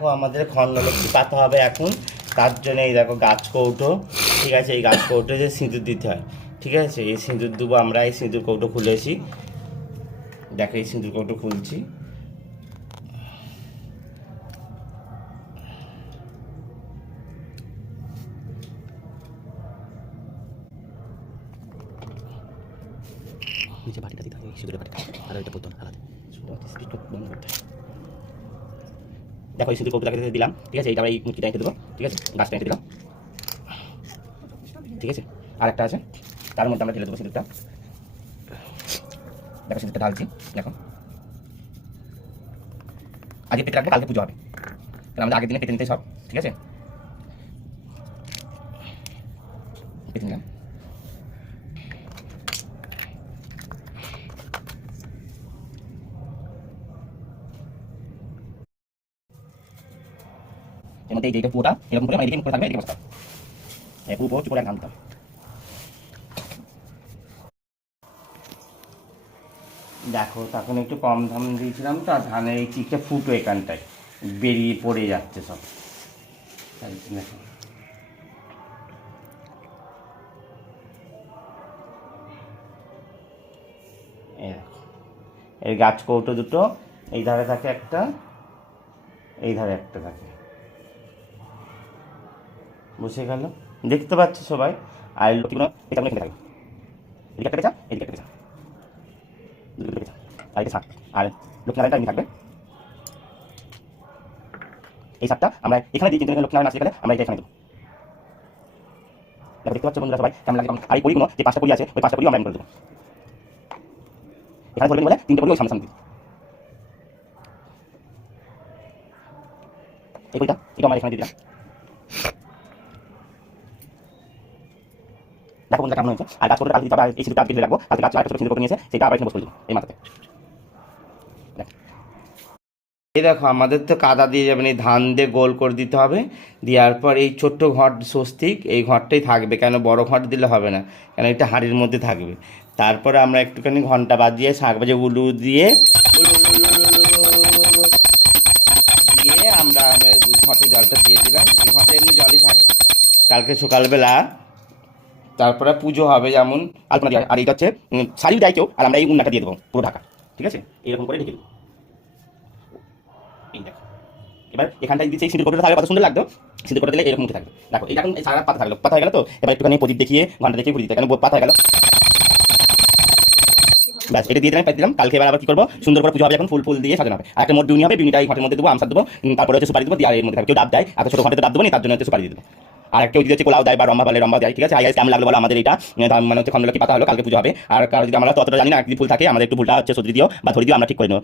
দেখো আমাদের খণ্ডলক্ষ্মী পাতা হবে এখন, তার জন্য এই দেখো গাছ কৌটো, ঠিক আছে। এই গাছ কৌটো যে সিঁদুর দিতে হয়, ঠিক আছে। এই সিঁদুর দেবো আমরা। এই সিঁদুর কৌটো খুলেছি, দেখো এই সিঁদুর কৌটো খুলছি। নিচে বাটিটা দিতে হয়, সিঁদুরের বাটিটা, আর ওইটা পড়তো না আলাদা। বন্ধ করতে হয়। দেখো এই সিঁদুর কৌটোটাকে দিলাম, ঠিক আছে। এইটা আমরা এই মুখিটা এঁকে দেবো, ঠিক আছে। গাছটা এঁকে দিলাম, ঠিক আছে। আর একটা আছে, তার মধ্যে আমরা ঢেলে দেবো সিঁদুরটা। দেখো সিঁদুরটা ঢালছি, দেখো। আজকে পেতে রাখবো, কালকে পুজো হবে, কারণ আমাদের আগের দিনে পেতে নিতে সব, ঠিক আছে। পেতে নিলাম। এর মধ্যে এইটা পুরোটা এরকম করে এদিকে মুখ করে থাকবে, এদিকে বসতে হবে। পুরো চুপ করে এক ঘন্টা। দেখো তখন একটু কম ধান দিয়েছিলাম তো, ধানের এই চিকটা ফুটো এখানটায় বেরিয়ে পড়ে যাচ্ছে সব। দেখো এই দেখো, এই গাছ কৌটো দুটো এই ধারে থাকে একটা, এই ধারে একটা থাকে, বসে গেল, দেখতে পাচ্ছ সবাই। আর লক্ষ্মীগুলো এটা আমরা এখানে থাকবে, এদিকে একটা পেঁচা, এদিকে একটা পেঁচা, দুটো পেঁচা, আর এটা সাপ। আর লক্ষ্মীনারায়ণটা এমনি থাকবে। এই সাপটা আমরা এখানে দিই, কিন্তু লক্ষ্মীনারায়ণ আসলে আমরা এটা এখানে দেবো। দেখো দেখতে পাচ্ছ বন্ধুরা সবাই কেমন লাগে। আর এই পরিগুলো যে 5টা পরি আছে, ওই 5টা পরি আমরা এমন করে দেবো। এখানে ধরবেন বলে 3টে পরি ওই সামনে সামনে দিই। এই পরিটা এটা আমরা এখানে দিয়ে দিলাম। দেখো বন্ধুরা কেমন হয়েছে। আর গাছ করে কালকে দিতে হবে, এই সিঁদুরটা আজকে রাখবো, কালকে গাছ আর ছোটো সিঁদুর করে নিয়েছে, সেটা আবার এখানে বসে দেবো এই মাথাতে। এই দেখো আমাদের তো কাদা দিয়ে যাবেন, এই ধান দিয়ে গোল করে দিতে হবে। দেওয়ার পর এই ছোট্ট ঘট স্বস্তিক, এই ঘরটাই থাকবে, কেন বড় ঘট দিলে হবে না, কেন এটা হাঁড়ির মধ্যে থাকবে। তারপরে আমরা একটুখানি ঘন্টা বাজিয়ে শাক বাজে উলু দিয়ে দিয়ে আমরা ঘটে জলটা দিয়ে দিলাম। এই ঘটে এমনি জলই থাকবে কালকে সকালবেলা। তারপরে পুজো হবে, যেমন আলপনা দিয়ে। আর এইটা হচ্ছে শাড়ি দেয় কেউ, আর আমরা এই উন্নাটা দিয়ে দেবো পুরো ঢাকা, ঠিক আছে। এরকম করে ঢেকে দেবো। এই দেখো এবার এখানটায় দিচ্ছি সিঁদুর কোটোটা থাকলে কত সুন্দর লাগতো। সিঁদুর কোটা দিলে এরকম উঠে থাকবে। দেখো এটা এখন সারা পাতা থাকলো, পাতা হয়ে গেল তো। এবার একটুখানি প্রদীপ দেখিয়ে ঘন্টা দেখিয়ে ঘুরিয়ে দিতে, কেন পাতা হয়ে গেল। ব্যাস এটা দিয়ে দিলাম, পাই দিলাম। কালকে এবার আবার কি করবো, সুন্দর করে পুজো হবে, এখন ফুল ফুল দিয়ে সাজানো হবে। আর একটা মোট বিউনি হবে, বিউনিটা এই ঘটের মধ্যে দেবো, আমসার দেবো, তারপরে হচ্ছে সুপারি দেবো, দিয়ে আর এর মধ্যে কেউ ডাব দেয়, আর ছোটো ঘটে ডাব দেবো না, তার জন্য হচ্ছে সুপারি দিয়ে দেবো। আর কেউ যদি হচ্ছে কোলাও দেয় বা রম্বা বলে রম্বা দেয়, ঠিক আছে। আইস কেমন লাগলো বলো আমাদের এটা, মানে হচ্ছে খণ্ডলক্ষ্মী পাতা হলো, কালকে পুজো হবে। আর কারো যদি আমরা তো অতটা জানি না, যদি ফুল থাকে আমাদের একটু ফুলটা হচ্ছে সবজি দিও বা ধরে দিও, আমরা ঠিক করে নেবো।